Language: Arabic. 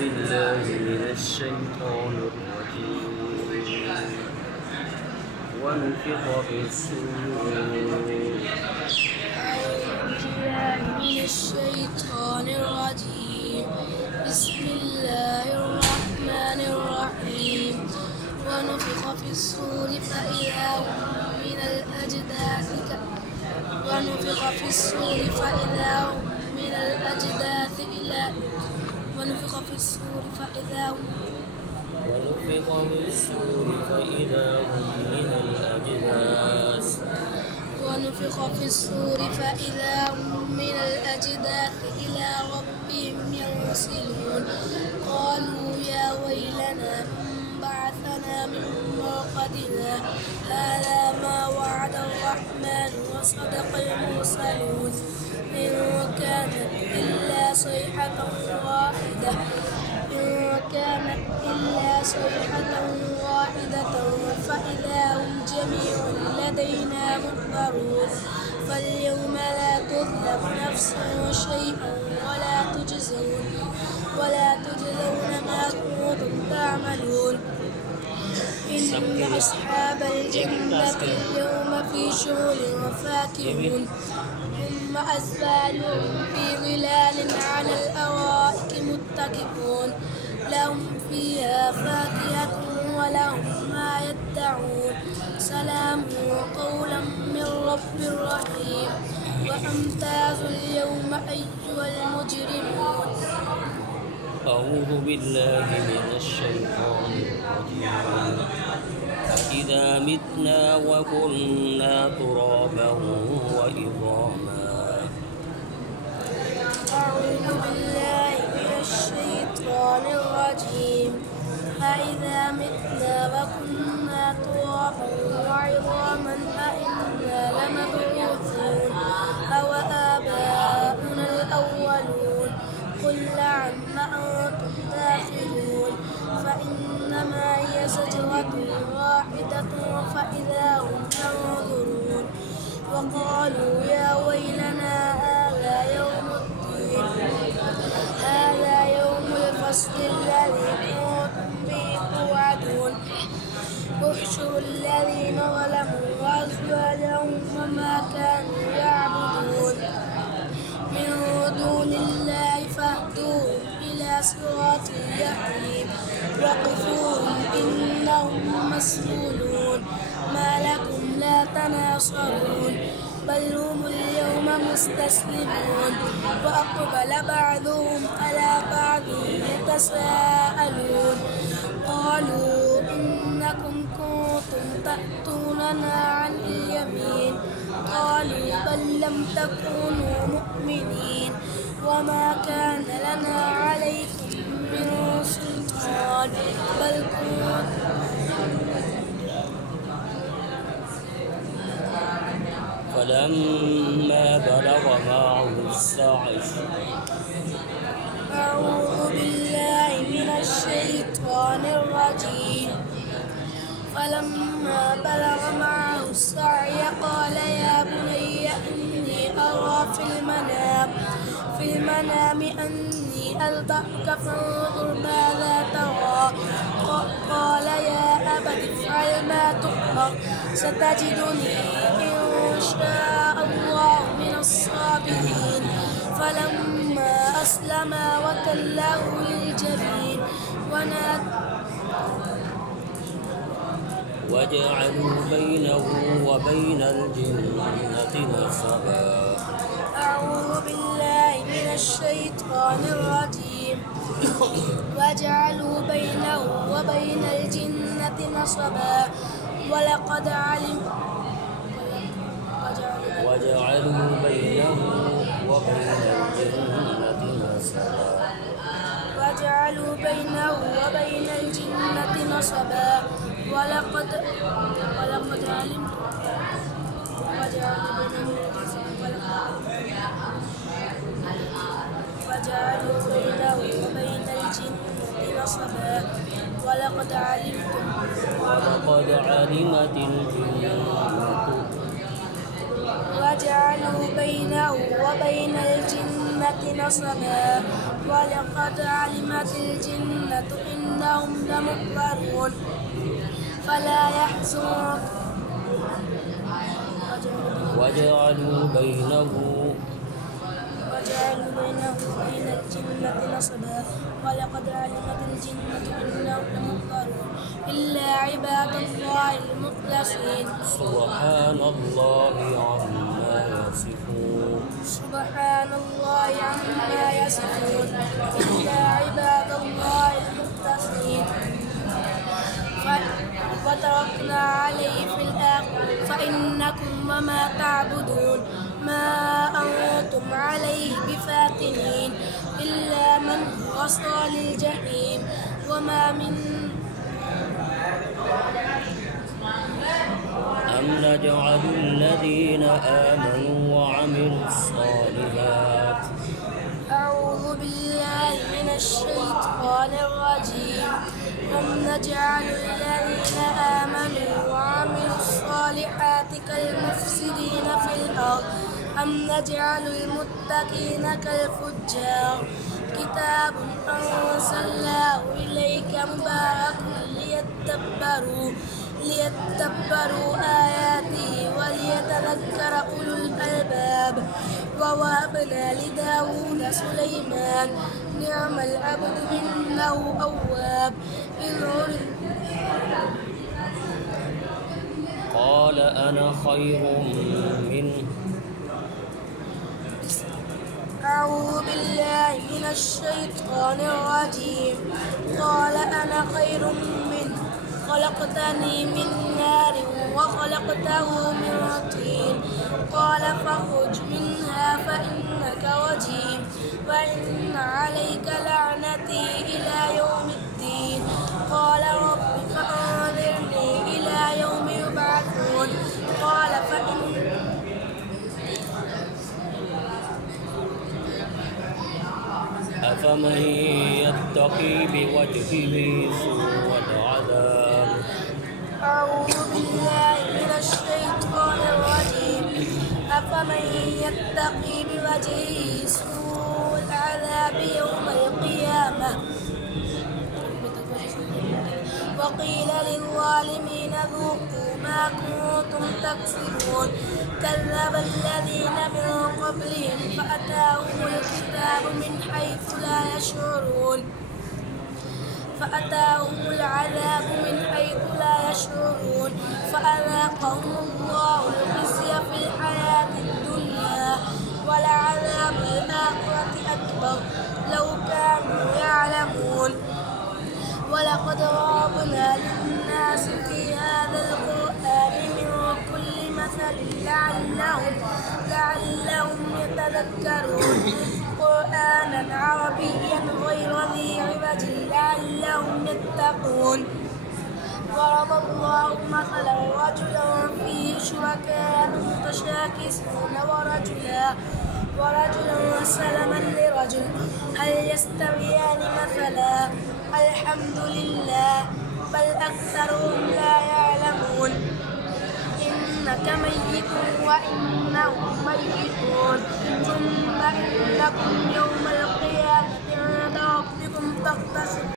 بالله من الشيطان الرجيم ونفخ في الصور من الشيطان الرجيم بسم الله الرحمن الرحيم ونفخ في الصور فإذا هم من الأجداث ونفخ في الصور فإذا هم من الأجداث إلى ونفخ في الصور فإذا هم ونفخ في الصور فإذا هم من الأجداث إلى ربهم ينسلون قالوا يا ويلنا من بعثنا من مرقدنا هذا ما وعد الرحمن وصدق المرسلون إن كانت إلا صيحة واحدة فإذا هم جميع لدينا محضرون فاليوم لا تظلم نفس شيئا ولا تجزون ما كنتم تعملون إن أصحاب الجنة اليوم في شغل وفاكهون ثم أزواجهم في ظلال على الأرائك متكئون لهم فيها فاكهة ولهم ما يدعون سلام قولا من رب رحيم وامتازوا اليوم أيها المجرمون. أعوذ بالله من الشيطان الرجيم إذا متنا وكنا ترابا وعظاما أعوذ بالله من الشيطان الرجيم أإذا متنا وكنا ترابا وعظاما أإنا لمبعوثون أو آباؤنا الأولون قل نعم أنتم داخلون فإنما هي زجرة واحدة فإذا هم ينظرون وقالوا يا ويلنا هذا يوم الفصل الذي كنتم به توعدون احشروا الذين ظلموا وأزواجهم وما كانوا يعبدون من دون الله فاهدوهم إلى صراط الجحيم وقفوهم إنهم مسؤولون ما لكم لا تناصرون بل هم اليوم مستسلمون وأقبل بعضهم على بعض يتساءلون قالوا إنكم كنتم تأتوننا عن اليمين قالوا بل لم تكونوا مؤمنين وما كان لنا عليكم من سلطان بل كنتم فلما بلغ معه السعي أعوذ بالله من الشيطان الرجيم فلما بلغ معه السعي قال يا بني إني أرى في المنام أني أذبحك فانظر ماذا ترى قال يا أبت افعل ما تؤمر ستجدني إن شاء الله من الصابرين فلما أسلما وتله للجبين وجعلوا بينه وبين الجنة نسبا. أعوذ بالله من الشيطان الرجيم وجعلوا بينه وبين الجنة نسبا ولقد علموا وجعلوا بينه وبين الجنة نسبا ولقد علمتم وجعلوا بينه وبين الجنة نسبا ولقد علمت الجنة وجعلوا بينه وبين الجنة نسبا ولقد علمت الجنة إنهم لمحضرون فلا يحزنك وجعلوا بينه وبين الجنة نصبا ولقد علمت الجنة إنهم لمحضرون إلا عباد الله المخلصين سبحان الله عما يصفون سبحان الله عما يصفون إلا عباد الله المخلصين وتركنا عليه في الآخرة فإنكم وما تعبدون ما أنتم عليه بفاتنين إلا من هو صال الجحيم وما من أم نجعل الذين آمنوا وعملوا الصالحات أعوذ بالله من الشيطان الرجيم أم نجعل الذين آمنوا وعملوا الصالحات كالمفسدين في الأرض أم نجعل المتقين كالفجار كتاب أنزلناه إليك مبارك ليتدبروا آياته وليتذكر أولو الألباب ووهبنا لداود سليمان نعم العبد إنه أواب قال أنا خير منه أعوذ بالله من الشيطان الرجيم قال أنا خير منه خلقتني من نار وخلقته من طين قال فاخرج منها فإنك رجيم وإن عليك لعنتي إلى يوم الدين قال رب فأنظرني إلى يوم يبعثون قال أفمن يتقي بوجهه سوء العذاب أعوذ بالله من الشيطان الرجيم أفمن يتقي بوجهه سوء العذاب يوم القيامة وقيل للظالمين ذوقوا ما كنتم تكسبون كذب الذين من قبلهم فأتاهم الكتاب من حيث لا يشعرون فأتاهم العذاب من حيث لا يشعرون فأذاقهم الله الخزي في الحياة الدنيا ولعذاب الآخرة أكبر لو كانوا يعلمون ولقد ضربنا للناس في هذا القرآن من كل مثل لعلهم يتذكرون قرآنا عربيا غير ذي عوج لعلهم يتقون ضرب الله مثلا رجلا فيه شركاء متشاكسون ورجلا سلما لرجل هل يستويان مثلا الحمد لله بل أكثرهم لا يعلمون إنك ميت وإنهم ميتون ثم إنكم يوم القيامة عند ربكم تختصمون